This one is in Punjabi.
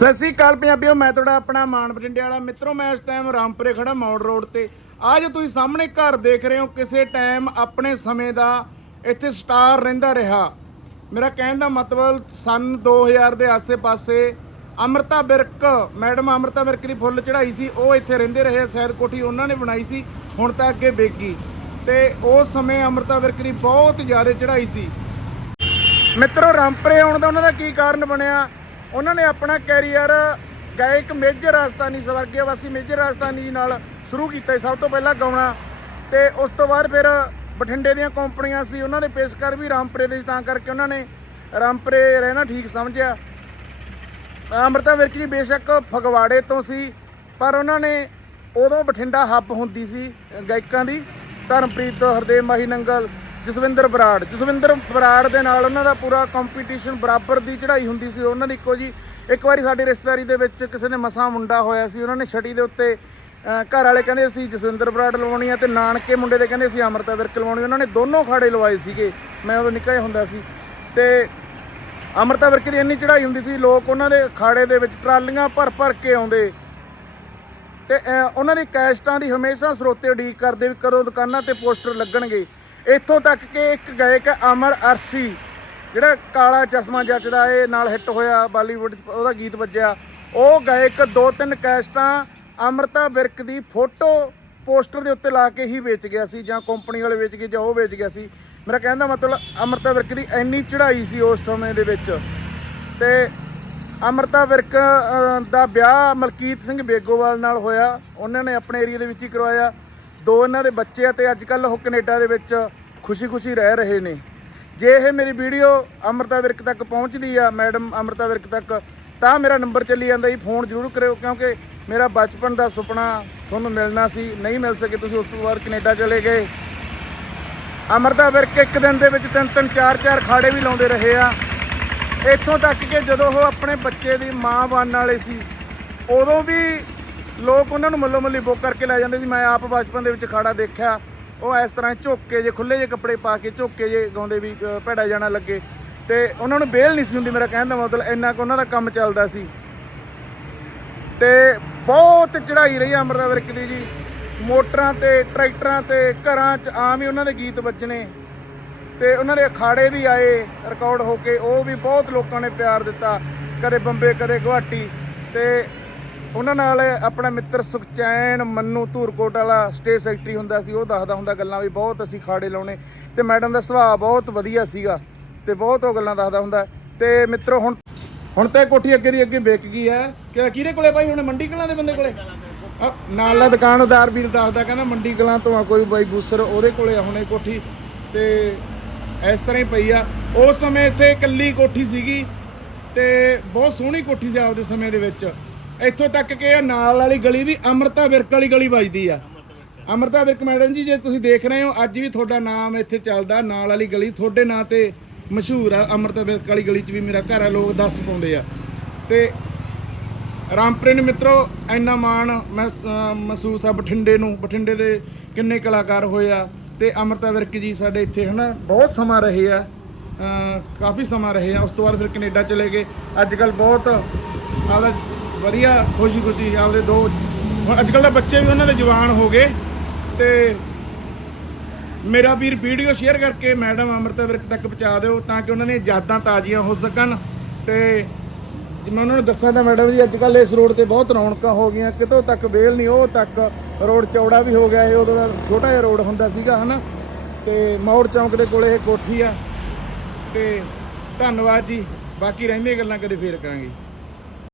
ਸਤਿ ਸ੍ਰੀ ਅਕਾਲ ਪੰਜਾਬੀਓ, ਮੈਂ ਤੁਹਾਡਾ ਆਪਣਾ ਮਾਨ ਬਠਿੰਡੇ ਵਾਲਾ ਮਿੱਤਰੋ, ਮੈਂ ਇਸ ਟਾਈਮ ਰਾਮਪੁਰੇ ਖੜਾ ਮੌੜ ਰੋਡ ਤੇ। ਆ ਜੋ ਤੁਸੀਂ ਸਾਹਮਣੇ ਘਰ ਦੇਖ ਰਹੇ ਹੋ, ਕਿਸੇ ਟਾਈਮ ਆਪਣੇ ਸਮੇਂ ਦਾ ਇੱਥੇ ਸਟਾਰ ਰਹਿੰਦਾ ਰਿਹਾ। ਮੇਰਾ ਕਹਿਣ ਦਾ ਮਤਲਬ, ਸਨ 2000 ਦੇ ਆਸੇ-ਪਾਸੇ ਅਮਰਤਾ ਬਿਰਕ, ਮੈਡਮ ਅਮਰਤਾ ਬਿਰਕ ਦੀ ਫੁੱਲ ਚੜਾਈ ਸੀ, ਉਹ ਇੱਥੇ ਰਹਿੰਦੇ ਰਹੇ ਸ਼ਾਇਦ ਕੋਠੀ ਉਹਨਾਂ ਨੇ ਬਣਾਈ ਸੀ, ਹੁਣ ਤਾਂ ਅੱਗੇ ਵੇਗੀ ਤੇ ਉਸ ਸਮੇਂ ਅਮਰਤਾ ਬਿਰਕ ਦੀ ਬਹੁਤ ਜ਼ਿਆਦਾ ਚੜਾਈ ਸੀ। ਮਿੱਤਰੋ, ਰਾਮਪੁਰੇ ਆਉਣ ਦਾ ਉਹਨਾਂ ਦਾ ਕੀ ਕਾਰਨ ਬਣਿਆ? ਉਹਨਾਂ ਨੇ ਆਪਣਾ ਕੈਰੀਅਰ ਗਾਇਕ ਮੇਜਰ ਰਾਜਸਥਾਨੀ ਸਵਰਗੀ ਵਾਸੀ ਮੇਜਰ ਰਾਜਸਥਾਨੀ ਨਾਲ ਸ਼ੁਰੂ ਕੀਤਾ ਸਭ ਤੋਂ ਪਹਿਲਾਂ ਗਾਉਣਾ। ਤੇ ਉਸ ਤੋਂ ਬਾਅਦ ਫਿਰ ਬਠਿੰਡੇ ਦੀਆਂ ਕੰਪਨੀਆਂ ਸੀ, ਉਹਨਾਂ ਦੇ ਪੇਸ਼ਕਾਰ ਵੀ ਰਾਮਪੁਰੇ ਦੇ ਤਾਂ ਕਰਕੇ ਉਹਨਾਂ ਨੇ ਰਾਮਪੁਰੇ ਰਹਿਣਾ ਠੀਕ ਸਮਝਿਆ। ਅਮਰਤਾ ਵਿਰਕੀ ਬੇਸ਼ੱਕ ਫਗਵਾੜੇ ਤੋਂ ਸੀ, ਪਰ ਉਹਨਾਂ ਨੇ ਉਦੋਂ ਬਠਿੰਡਾ ਹੱਬ ਹੁੰਦੀ ਸੀ ਗਾਇਕਾਂ ਦੀ, ਧਰਮਪ੍ਰੀਤ, ਹਰਦੇਵ ਮਾਹੀ ਨੰਗਲ ਜਸਵਿੰਦਰ ਬਰਾੜ। ਜਸਵਿੰਦਰ ਬਰਾੜ ਦੇ ਨਾਲ ਉਹਨਾਂ ਦਾ ਪੂਰਾ ਕੰਪੀਟੀਸ਼ਨ ਬਰਾਬਰ ਦੀ ਚੜ੍ਹਾਈ ਹੁੰਦੀ ਸੀ। ਉਹਨਾਂ ਦੀ ਇੱਕੋ ਜੀ, ਇੱਕ ਵਾਰੀ ਸਾਡੀ ਰਿਸ਼ਤੇਦਾਰੀ ਦੇ ਵਿੱਚ ਕਿਸੇ ਨੇ ਮਸਾਂ ਮੁੰਡਾ ਹੋਇਆ ਸੀ। ਉਹਨਾਂ ਨੇ ਛਟੀ ਦੇ ਉੱਤੇ ਘਰ ਵਾਲੇ ਕਹਿੰਦੇ ਅਸੀਂ ਜਸਵਿੰਦਰ ਬਰਾੜ ਲਵਾਉਣੀ ਆ ਤੇ ਨਾਨਕੇ ਮੁੰਡੇ ਦੇ ਕਹਿੰਦੇ ਅਸੀਂ ਅਮਰਤਾ ਵਿਰਕ ਲਵਾਉਣੀ ਉਹਨਾਂ ਨੇ ਦੋਨੋਂ ਖਾੜੇ ਲਵਾਏ ਸੀਗੇ। ਮੈਂ ਉਦੋਂ ਨਿੱਕਾ ਜਿਹਾ ਹੁੰਦਾ ਸੀ। ਤੇ ਅਮਰਤਾ ਵਿਰਕ ਦੀ ਇੰਨੀ ਚੜ੍ਹਾਈ ਹੁੰਦੀ ਸੀ, ਲੋਕ ਉਹਨਾਂ ਦੇ ਖਾੜੇ ਦੇ ਵਿੱਚ ਟਰਾਲੀਆਂ ਭਰ ਭਰ ਕੇ ਆਉਂਦੇ। ਤੇ ਉਹਨਾਂ ਦੀ ਕੈਸਟਾਂ ਦੀ ਹਮੇਸ਼ਾ ਸਰੋਤੇ ਉਡੀਕ ਕਰਦੇ ਵੀ ਕਦੋਂ ਦੁਕਾਨਾਂ ਤੇ ਪੋਸਟਰ ਲੱਗਣਗੇ। ਇੱਥੋਂ ਤੱਕ ਕਿ ਇੱਕ ਗਾਇਕ ਅਮਰ ਅਰਸੀ, ਜਿਹੜਾ ਕਾਲਾ ਚਸ਼ਮਾ ਜੱਚਦਾ ਏ, ਨਾਲ ਹਿੱਟ ਹੋਇਆ ਬਾਲੀਵੁੱਡ, ਉਹਦਾ ਗੀਤ ਵੱਜਿਆ। ਉਹ ਗਾਇਕ ਦੋ ਤਿੰਨ ਕੈਸਟਾਂ ਅਮਰਤਾ ਵਿਰਕ ਦੀ ਫੋਟੋ ਪੋਸਟਰ ਦੇ ਉੱਤੇ ਲਾ ਕੇ ਹੀ ਵੇਚ ਗਿਆ ਸੀ, ਜਾਂ ਕੰਪਨੀ ਵਾਲੇ ਵੇਚ ਗਏ, ਜਾਂ ਉਹ ਵੇਚ ਗਿਆ ਸੀ। ਮੇਰਾ ਕਹਿੰਦਾ ਮਤਲਬ ਅਮਰਤਾ ਵਿਰਕ ਦੀ ਇੰਨੀ ਚੜ੍ਹਾਈ ਸੀ ਉਸ ਸਮੇਂ ਦੇ ਵਿੱਚ। ਤੇ ਅਮਰਤਾ ਵਿਰਕ ਦਾ ਵਿਆਹ ਮਲਕੀਤ ਸਿੰਘ ਬੇਗੋਵਾਲ ਨਾਲ ਹੋਇਆ। ਉਹਨਾਂ ਨੇ ਆਪਣੇ ਏਰੀਆ ਦੇ ਵਿੱਚ ਹੀ ਕਰਵਾਇਆ। ਦੋ ਇਹਨਾਂ ਦੇ ਬੱਚੇ ਆ ਤੇ ਅੱਜ ਕੱਲ ਉਹ ਕੈਨੇਡਾ ਦੇ ਵਿੱਚ ਖੁਸ਼ੀ-ਖੁਸ਼ੀ ਰਹਿ ਰਹੇ ਨੇ। ਜੇ ਇਹ ਮੇਰੀ ਵੀਡੀਓ ਅਮਰਤਾ ਵਿਰਕ ਤੱਕ ਪਹੁੰਚਦੀ ਆ, ਮੈਡਮ ਅਮਰਤਾ ਵਿਰਕ ਤੱਕ, ਤਾਂ ਮੇਰਾ ਨੰਬਰ ਚੱਲੀ ਜਾਂਦਾ ਜੀ। ਫੋਨ ਜ਼ਰੂਰ ਕਰਿਓ, ਕਿਉਂਕਿ ਮੇਰਾ ਬਚਪਨ ਦਾ ਸੁਪਨਾ ਤੁਹਾਨੂੰ ਮਿਲਣਾ ਸੀ, ਨਹੀਂ ਮਿਲ ਸਕੇ ਤੁਸੀਂ, ਉਸ ਤੋਂ ਬਾਅਦ ਕੈਨੇਡਾ ਚਲੇ ਗਏ। ਅਮਰਤਾ ਵਿਰਕ ਇੱਕ ਦਿਨ ਦੇ ਵਿੱਚ ਤਿੰਨ ਤਿੰਨ, ਚਾਰ ਚਾਰ ਖਾੜੇ ਵੀ ਲਾਉਂਦੇ ਰਹੇ ਆ। ਇੱਥੋਂ ਤੱਕ ਕਿ ਜਦੋਂ ਉਹ ਆਪਣੇ ਬੱਚੇ ਦੀ ਮਾਂ ਬਣਨ ਵਾਲੇ ਸੀ, ਉਦੋਂ ਵੀ ਲੋਕ ਉਹਨਾਂ ਨੂੰ ਮੱਲੋ ਮੱਲੀ ਬੁੱਕ ਕਰਕੇ ਲੈ ਜਾਂਦੇ ਸੀ। ਮੈਂ ਆਪ ਬਚਪਨ ਦੇ ਵਿੱਚ ਖਾੜਾ ਦੇਖਿਆ। ਉਹ ਇਸ ਤਰ੍ਹਾਂ ਝੋਕੇ ਜੇ ਖੁੱਲੇ ਜੇ ਕੱਪੜੇ ਪਾ ਕੇ ਝੋਕੇ ਜੇ ਗਾਉਂਦੇ ਵੀ ਭੈੜਾ ਜਾਣਾ ਲੱਗੇ। ਤੇ ਉਹਨਾਂ ਨੂੰ ਬੇਲ ਨਹੀਂ ਸੀ ਹੁੰਦੀ ਮੇਰਾ ਕਹਿਣ ਦਾ ਮਤਲਬ, ਇੰਨਾ ਕੁ ਉਹਨਾਂ ਦਾ ਕੰਮ ਚੱਲਦਾ ਸੀ। ਤੇ ਬਹੁਤ ਚੜ੍ਹਾਈ ਰਹੀ ਅਮਰਦਾ ਵਿਰਕ ਦੀ ਜੀ। ਮੋਟਰਾਂ ਤੇ, ਟਰੈਕਟਰਾਂ ਤੇ, ਘਰਾਂ 'ਚ ਆਮ ਹੀ ਉਹਨਾਂ ਦੇ ਗੀਤ ਵੱਜਣੇ। ਤੇ ਉਹਨਾਂ ਦੇ ਅਖਾੜੇ ਵੀ ਆਏ ਰਿਕਾਰਡ ਹੋ ਕੇ, ਉਹ ਵੀ ਬਹੁਤ ਲੋਕਾਂ ਨੇ ਪਿਆਰ ਦਿੱਤਾ। ਕਦੇ ਬੰਬੇ, ਕਦੇ ਗੁਹਾਟੀ। ਤੇ ਉਹਨਾਂ ਨਾਲ ਆਪਣਾ ਮਿੱਤਰ ਸੁਖਚੈਨ ਮੰਨੂ ਧੂਰਕੋਟ ਵਾਲਾ ਸਟੇਜ ਸੈਕਟਰੀ ਹੁੰਦਾ ਸੀ, ਉਹ ਦੱਸਦਾ ਹੁੰਦਾ ਗੱਲਾਂ ਵੀ ਬਹੁਤ ਅਸੀਂ ਖਾੜੇ ਲਾਉਣੇ ਤੇ ਮੈਡਮ ਦਾ ਸੁਭਾਅ ਬਹੁਤ ਵਧੀਆ ਸੀਗਾ ਤੇ ਬਹੁਤ ਉਹ ਗੱਲਾਂ ਦੱਸਦਾ ਹੁੰਦਾ ਤੇ ਮਿੱਤਰੋ ਹੁਣ ਹੁਣ ਤਾਂ ਇਹ ਕੋਠੀ ਅੱਗੇ ਦੀ ਅੱਗੇ ਵਿਕ ਗਈ ਹੈ। ਕਿ ਕਿਹਦੇ ਕੋਲੇ ਭਾਈ ਹੁਣ ਮੰਡੀ ਕਲਾਂ ਦੇ ਬੰਦੇ ਕੋਲੇ? ਨਾਲ ਦਾ ਦੁਕਾਨਦਾਰ ਵੀਰ ਦੱਸਦਾ, ਕਹਿੰਦਾ ਮੰਡੀ ਕਲਾਂ ਤੋਂ ਆ ਕੋਈ ਬਾਈ ਬੂਸਰ ਉਹਦੇ ਕੋਲੇ ਆ ਹੁਣੇ ਕੋਠੀ ਤੇ ਇਸ ਤਰ੍ਹਾਂ ਹੀ ਪਈ ਆ। ਉਸ ਸਮੇਂ ਇੱਥੇ ਇਕੱਲੀ ਕੋਠੀ ਸੀਗੀ ਤੇ ਬਹੁਤ ਸੋਹਣੀ ਕੋਠੀ ਸੀ ਆਪਦੇ ਸਮੇਂ ਦੇ ਵਿੱਚ। ਇੱਥੋਂ ਤੱਕ ਕਿ ਇਹ ਨਾਲ ਵਾਲੀ ਗਲੀ ਵੀ ਅਮਰਤਾ ਵਿਰਕ ਵਾਲੀ ਗਲੀ ਵੱਜਦੀ ਆ। ਅਮਰਤਾ ਵਿਰਕ ਮੈਡਮ ਜੀ, ਜੇ ਤੁਸੀਂ ਦੇਖ ਰਹੇ ਹੋ, ਅੱਜ ਵੀ ਤੁਹਾਡਾ ਨਾਮ ਇੱਥੇ ਚੱਲਦਾ, ਨਾਲ ਵਾਲੀ ਗਲੀ। ਤੁਹਾਡੇ ਨਾਂ ਤੇ ਮਸ਼ਹੂਰ ਆ, ਅਮਰਤਾ ਵਿਰਕ ਵਾਲੀ ਗਲੀ 'ਚ ਵੀ ਮੇਰਾ ਘਰ ਆ, ਲੋਕ ਦੱਸ ਪਾਉਂਦੇ ਆ। ਤੇ ਰਾਮਪੁਰੇ ਨੇ ਮਿੱਤਰੋ, ਇੰਨਾ ਮਾਣ ਮੈਂ ਮਹਿਸੂਸ ਆ ਬਠਿੰਡੇ ਨੂੰ। ਬਠਿੰਡੇ ਦੇ ਕਿੰਨੇ ਕਲਾਕਾਰ ਹੋਏ ਆ। ਤੇ ਅਮਰਤਾ ਵਿਰਕ ਜੀ ਸਾਡੇ ਇੱਥੇ ਹਨਾ, ਬਹੁਤ ਸਮਾਂ ਰਹੇ ਆ। ਕਾਫੀ ਸਮਾਂ ਰਹੇ ਆ। ਉਸ ਤੋਂ ਬਾਅਦ ਫਿਰ ਕੈਨੇਡਾ ਚਲੇ ਗਏ। ਅੱਜ ਕੱਲ ਬਹੁਤ, ਆਪਦਾ ਵਧੀਆ ਖੁਸ਼ੀ ਖੁਸ਼ੀ ਆਪਦੇ ਦੋ ਹੁਣ ਅੱਜ ਕੱਲ ਦੇ ਬੱਚੇ ਵੀ ਉਹਨਾਂ ਦੇ ਜਵਾਨ ਹੋ ਗਏ ਤੇ ਮੇਰਾ ਵੀਰ ਵੀਡੀਓ ਸ਼ੇਅਰ ਕਰਕੇ ਮੈਡਮ ਅਮਰਤਾ ਵਿਰਕ ਤੱਕ ਪਹੁੰਚਾ ਦਿਓ ਤਾਂ ਕਿ ਉਹਨਾਂ ਦੀਆਂ ਯਾਦਾਂ ਤਾਜ਼ੀਆਂ ਹੋ ਸਕਣ। ਤੇ ਮੈਂ ਉਹਨਾਂ ਨੂੰ ਦੱਸਾਂ ਤਾਂ ਮੈਡਮ ਜੀ ਅੱਜ ਕੱਲ ਇਸ ਰੋਡ ਤੇ ਬਹੁਤ ਰੌਣਕਾਂ ਹੋ ਗਈਆਂ। ਕਿਤੋਂ ਤੱਕ ਵੇਲ ਨਹੀਂ, ਉਹ ਤੱਕ ਰੋਡ ਚੌੜਾ ਵੀ ਹੋ ਗਿਆ। ਇਹ ਉਦੋਂ ਦਾ ਛੋਟਾ ਜਿਹਾ ਰੋਡ ਹੁੰਦਾ ਸੀਗਾ, ਹਨਾ? ਤੇ ਮੌੜ ਚੌਂਕ ਦੇ ਕੋਲੇ ਇਹ ਕੋਠੀ ਆ। ਤੇ ਧੰਨਵਾਦ ਜੀ। ਬਾਕੀ ਰਹਿੰਦੀਆਂ ਗੱਲਾਂ ਕਦੇ ਫੇਰ ਕਰਾਂਗੇ।